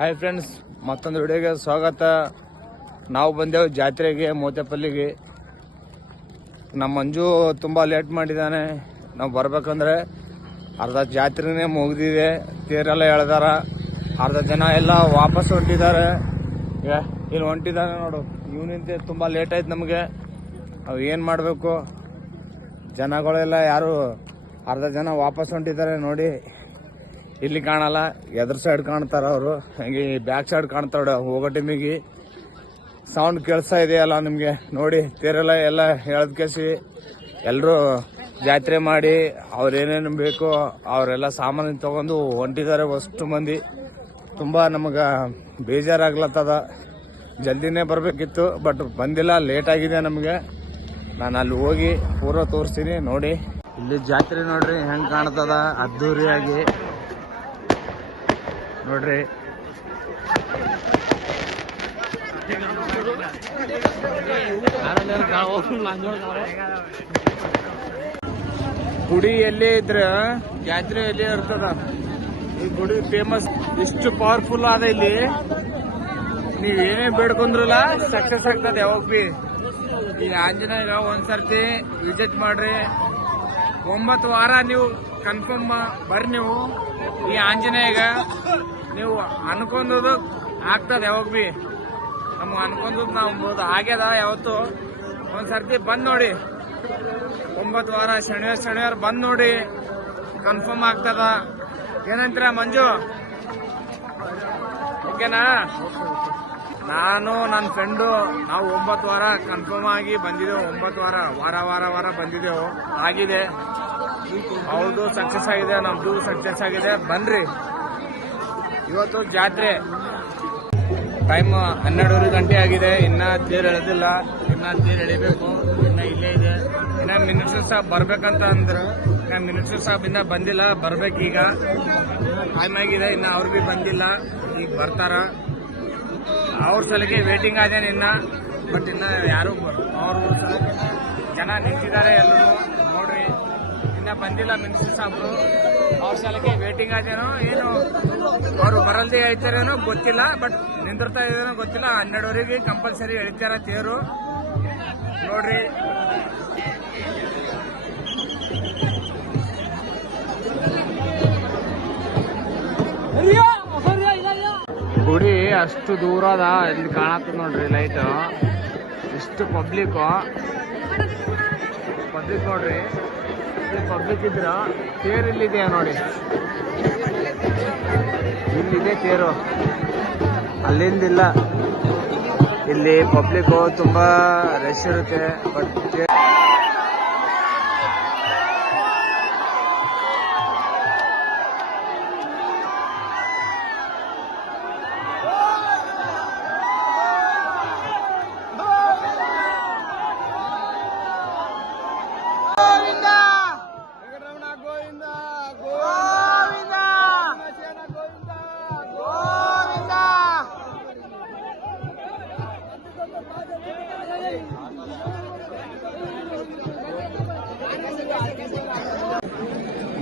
Hi friends, ಮತ್ತೊಂದು ವಿಡಿಯೋಗೆ ಸ್ವಾಗತ. ನಾವು ಬಂದೆವು ಜಾತ್ರೆಗೆ ಮೋತೆಪಲ್ಲಿಗೆ. ನಮ್ಮ ಮಂಜು ತುಂಬ ಲೇಟ್ ಮಾಡಿದ್ದಾನೆ. ನಾವು ಬರ್ಬೇಕಂದ್ರೆ ಅರ್ಧ ಜಾತ್ರೆನೇ ಮುಗಿದಿದೆ, ತೇರೆಲ್ಲ ಎಳೆದಾರ. ಅರ್ಧ ಜನ ಎಲ್ಲ ವಾಪಸ್ ಹೊಂಟಿದ್ದಾರೆ. ಇಲ್ಲಿ ಹೊಂಟಿದ್ದಾನೆ ನೋಡು, ಇವನಿಂದ ತುಂಬ ಲೇಟ್ ಆಯ್ತು ನಮಗೆ. ನಾವು ಏನು ಮಾಡಬೇಕು? ಜನಗಳೆಲ್ಲ ಯಾರು ಅರ್ಧ ಜನ ವಾಪಸ್ ಹೊಂಟಿದ್ದಾರೆ ನೋಡಿ. ಇಲ್ಲಿ ಕಾಣಲ್ಲ, ಎದ್ರ ಸೈಡ್ ಕಾಣ್ತಾರ ಅವರು. ಹಂಗೆ ಬ್ಯಾಕ್ ಸೈಡ್ ಕಾಣ್ತಾರ. ಹೋಗೋ ಟೈಮಿಗೆ ಸೌಂಡ್ ಕೇಳಿಸ್ತಾ ಇದೆಯಲ್ಲ ನಿಮಗೆ ನೋಡಿ. ತೇರೆಲ್ಲ ಎಲ್ಲ ಎಳೆದ ಕೇಸಿ ಎಲ್ಲರೂ ಜಾತ್ರೆ ಮಾಡಿ ಅವ್ರೇನೇನು ಬೇಕೋ ಅವರೆಲ್ಲ ಸಾಮಾನು ತಗೊಂಡು ಹೊಂಟಿದ್ದಾರೆ ಅಷ್ಟು ಮಂದಿ. ತುಂಬ ನಮಗೆ ಬೇಜಾರಾಗ್ಲತ್ತದ. ಜಲ್ದಿನೇ ಬರಬೇಕಿತ್ತು, ಬಟ್ ಬಂದಿಲ್ಲ, ಲೇಟ್ ಆಗಿದೆ ನಮಗೆ. ನಾನು ಅಲ್ಲಿ ಹೋಗಿ ಪೂರ ತೋರಿಸ್ತೀನಿ ನೋಡಿ. ಇಲ್ಲಿ ಜಾತ್ರೆ ನೋಡ್ರಿ ಹೆಂಗೆ ಕಾಣ್ತದ, ಅದ್ದೂರಿಯಾಗಿ ನೋಡ್ರಿ. ಗುಡಿ ಎಲ್ಲಿ ಇದ್ರೆ ಜಾತ್ರೆ ಎಲ್ಲಿ ಇರ್ತದ. ಈ ಗುಡಿ ಫೇಮಸ್, ಇಷ್ಟು ಪವರ್ಫುಲ್ ಆದ. ಇಲ್ಲಿ ನೀವೇನೇ ಬೇಡ್ಕೊಂಡ್ರಲ್ಲ ಸಕ್ಸಸ್ ಆಗ್ತದೆ ಯಾವಾಗ ಬಿ. ಈ ಆಂಜನೇಯ ಒಂದ್ಸರ್ತಿ ವಿಸಿಟ್ ಮಾಡ್ರಿ. 9 ವಾರ ನೀವು ಕನ್ಫರ್ಮ್ ಬರ್ರಿ. ನೀವು ಈ ಆಂಜನೇಯಗ ನೀವು ಅನ್ಕೊಂಡದು ಆಗ್ತದೆ ಯಾವಾಗ ಬಿ. ನಮ್ಗೆ ಅನ್ಕೊಂಡದ್ ನಾವು ಆಗ್ಯದ ಯಾವತ್ತು. ಒಂದ್ಸರ್ತಿ ಬಂದ್ ನೋಡಿ, 9 ವಾರ ಶನಿವಾರ ಬಂದ್ ನೋಡಿ, ಕನ್ಫರ್ಮ್ ಆಗ್ತದ. ಏನಂತೀರ ಮಂಜು? ಓಕೆನಾ? ನಾನು ನನ್ನ ಫ್ರೆಂಡು ನಾವು 9 ವಾರ ಕನ್ಫರ್ಮ್ ಆಗಿ ಬಂದಿದ್ದೆವು. 9 ವಾರ ಬಂದಿದ್ದೆವು. ಆಗಿದೆ, ಅವ್ರದ್ದು ಸಕ್ಸಸ್ ಆಗಿದೆ, ನಮ್ದು ಸಕ್ಸಸ್ ಆಗಿದೆ. ಬನ್ರಿ, ಇವತ್ತು ಜಾತ್ರೆ. ಟೈಮ್ 12 ಗಂಟೆ ಆಗಿದೆ. ಇನ್ನ ತೇರು ಎಳೆದಿಲ್ಲ, ಇನ್ನ ತೇರು ಎಳಿಬೇಕು. ಇನ್ನ ಇಲ್ಲೇ ಇದೆ. ಇನ್ನ ಮಿನಿಸ್ಟರ್ ಸಾಹೇಬ್ ಬರ್ಬೇಕಂತ ಅಂದ್ರು. ಇನ್ನ ಮಿನಿಸ್ಟರ್ ಸಾಹೇಬ್ ಇನ್ನ ಬಂದಿಲ್ಲ, ಬರ್ಬೇಕೀಗ. ಟೈಮ್ ಆಗಿದೆ, ಇನ್ನ ಅವ್ರು ಭಿ ಬಂದಿಲ್ಲ, ಈಗ ಬರ್ತಾರ. ಅವ್ರ ಸಲಕ್ಕೆ ವೇಟಿಂಗ್ ಆದೇನೆ ಇನ್ನ. ಬಟ್ ಇನ್ನ ಯಾರು ಅವ್ರ ಸಲಕ್ಕೆ ಜನ ನಿಂತಿದ್ದಾರೆ ಎಲ್ಲರೂ ನೋಡ್ರಿ. ಇನ್ನ ಬಂದಿಲ್ಲ ಮಿನಿಸ್ಟರ್ ಸಾಹೇಬ್ರು. ಅವ್ರ ಸಲಕ್ಕೆ ವೇಟಿಂಗ್ ಆದೇನೋ ಏನು, ಅವರು ಬರಲ್ದೇ ಹೇಳ್ತಾರೇನೋ ಗೊತ್ತಿಲ್ಲ. ಬಟ್ ನಿಂದಿರ್ತಾ ಇದೇನೋ ಗೊತ್ತಿಲ್ಲ. 12ವರೆಗೆ ಕಂಪಲ್ಸರಿ ಎಳಿತಾರ ತೇರು ನೋಡ್ರಿ. ಗುಡಿ ಅಷ್ಟು ದೂರ ಅದ, ಇಲ್ಲಿ ಕಾಣತ್ತ ನೋಡ್ರಿ ಲೈಟ್. ಇಷ್ಟು ಪಬ್ಲಿಕ್ ನೋಡ್ರಿ. ಪಬ್ಲಿಕ್ ಇದ್ರ ತೇರು ಇಲ್ಲಿದೆ ನೋಡಿ. ಇಲ್ಲಿದೆ ತೇರು, ಅಲ್ಲಿಂದಿಲ್ಲ. ಇಲ್ಲಿ ಪಬ್ಲಿಕ್ ತುಂಬಾ ರಶ್ ಇರುತ್ತೆ. ಬಟ್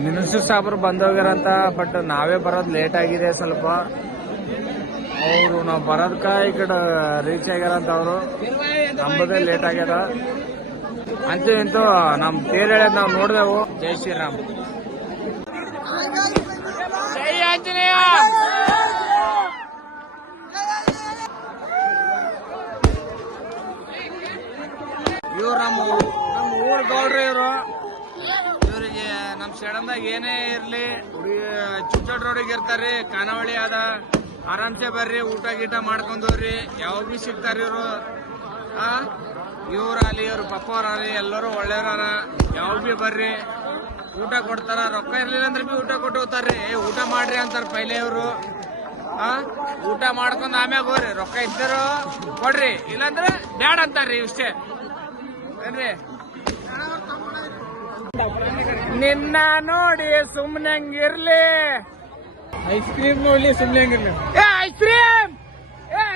ಮಿನಿಸ್ಟರ್ ಸಾಹೇಬ್ರು ಬಂದೋಗ್ಯಾರಂತ. ಬಟ್ ನಾವೇ ಬರೋದು ಲೇಟ್ ಆಗಿದೆ ಸ್ವಲ್ಪ. ಅವರು ನಾವು ಬರೋದಕ್ಕ ಈ ಕಡೆ ರೀಚ್ ಆಗ್ಯಾರಂತ. ಅವರು ನಂಬದೇ ಲೇಟ್ ಆಗ್ಯದ. ಅಂತೂ ಇಂತೂ ನಮ್ ತೇರ್ ಎಳೆದ್ ನಾವು ನೋಡಿದೆವು. ಜೈ ಶ್ರೀರಾಮ್, ಜೈ ಆಂಜನೇಯ. ಇವ್ರು ನಮ್ಮ ಊರ್ ಗೌಡ್ರಿ. ಇವರಿಗೆ ನಮ್ ಸೆಡಂದಾಗ ಏನೇ ಇರ್ಲಿ ಚುಚ್ಚೋಡ್ ರೋಡಿಗೆ ಇರ್ತಾರ್ರಿ. ಖಾನಾವಳಿ ಅದ, ಆರಾಮ್ಸೆ ಬರ್ರಿ, ಊಟ ಗೀಟ ಮಾಡ್ಕೊಂಡವ್ರಿ. ಯಾವಾಗ ಬಿ ಸಿಗ್ತಾರ ಇವ್ರು. ಇವ್ರಾಲಿ ಇವ್ರ ಪಪ್ಪ ಅವ್ರಾಲಿ ಎಲ್ಲರೂ ಒಳ್ಳೆಯವ್ರ. ಯಾವಾಗ ಬಿ ಬರ್ರಿ, ಊಟ ಕೊಡ್ತಾರ. ರೊಕ್ಕ ಇರ್ಲಿಲ್ಲ ಅಂದ್ರೆ ಬಿ ಊಟ ಕೊಟ್ಟು ಹೋಗ್ತಾರ್ರಿ. ಊಟ ಮಾಡ್ರಿ ಅಂತಾರ ಪೈಲೆ ಇವ್ರು. ಊಟ ಮಾಡ್ಕೊಂಡ್ ಆಮ್ಯಾಗ ಹೋಗ್ರಿ. ರೊಕ್ಕ ಇದ್ದಾರೋ ಕೊಡ್ರಿ, ಇಲ್ಲಾಂದ್ರೆ ಬ್ಯಾಡ ಅಂತಾರ್ರಿ. ಇಷ್ಟೇ ಏನ್ರಿ. ನಿನ್ನ ನೋಡಿ ಸುಮ್ನಂಗಿರ್ಲಿ, ಐಸ್ ಕ್ರೀಮ್ ನೋಡ್ಲಿ ಸುಮ್ನಂಗಿರ್ಲಿ. Ice cream,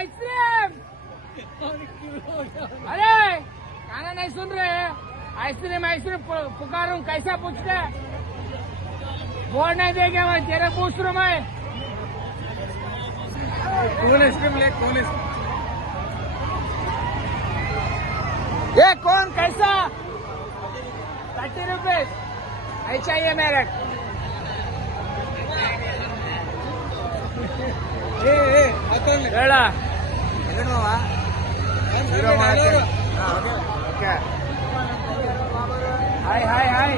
ice cream. अरे खाना नहीं सुन रहे? आइसक्रीम पुकारूं, कैसा पूछते? बोल नहीं देंगे मैं, तेरे पूछ रहा मैं। कौन आइसक्रीम ले कौन ये कौन कैसा 30 रुपीज आई चाहिए मेरे ಹೇಳ ಹಾಯ್ ಹಾಯ್ ಹಾಯ್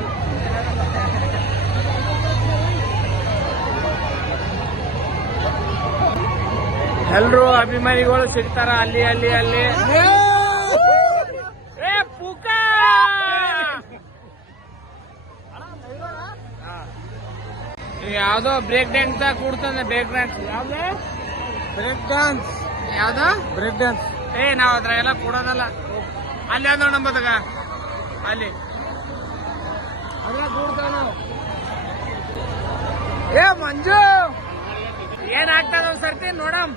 ಎಲ್ರು ಅಭಿಮಾನಿಗಳು ಸಿಗ್ತಾರ ಅಲ್ಲಿ ಅಲ್ಲಿ ಅಲ್ಲಿ ಏ ಪೂಕ ಯಾವ್ದೋ ಬ್ರೇಕ್ ಡ್ಯಾನ್ಸ್ ಕೂಡ್ತಾನೆ ಬ್ರೇಕ್ ಡ್ಯಾನ್ಸ್ ಯಾವ್ದು ಬ್ರೇಕ್ ಡ್ಯಾನ್ಸ್ ಯಾವ್ದು ಬ್ರೇಕ್ ಡ್ಯಾನ್ಸ್ ಏ ನಾವ್ ಅದ್ರಾಗೆಲ್ಲ ಕೂಡೋದಲ್ಲ ಅಲ್ಲಿ ಅದ ನಂಬದಾಗ ಅಲ್ಲಿ ಅದ್ರ ಕೂಡ್ತಾನ ಏ ಮಂಜು ಏನ್ ಆಗ್ತದ ಒಂದ್ ಸರ್ತಿ ನೋಡಮ್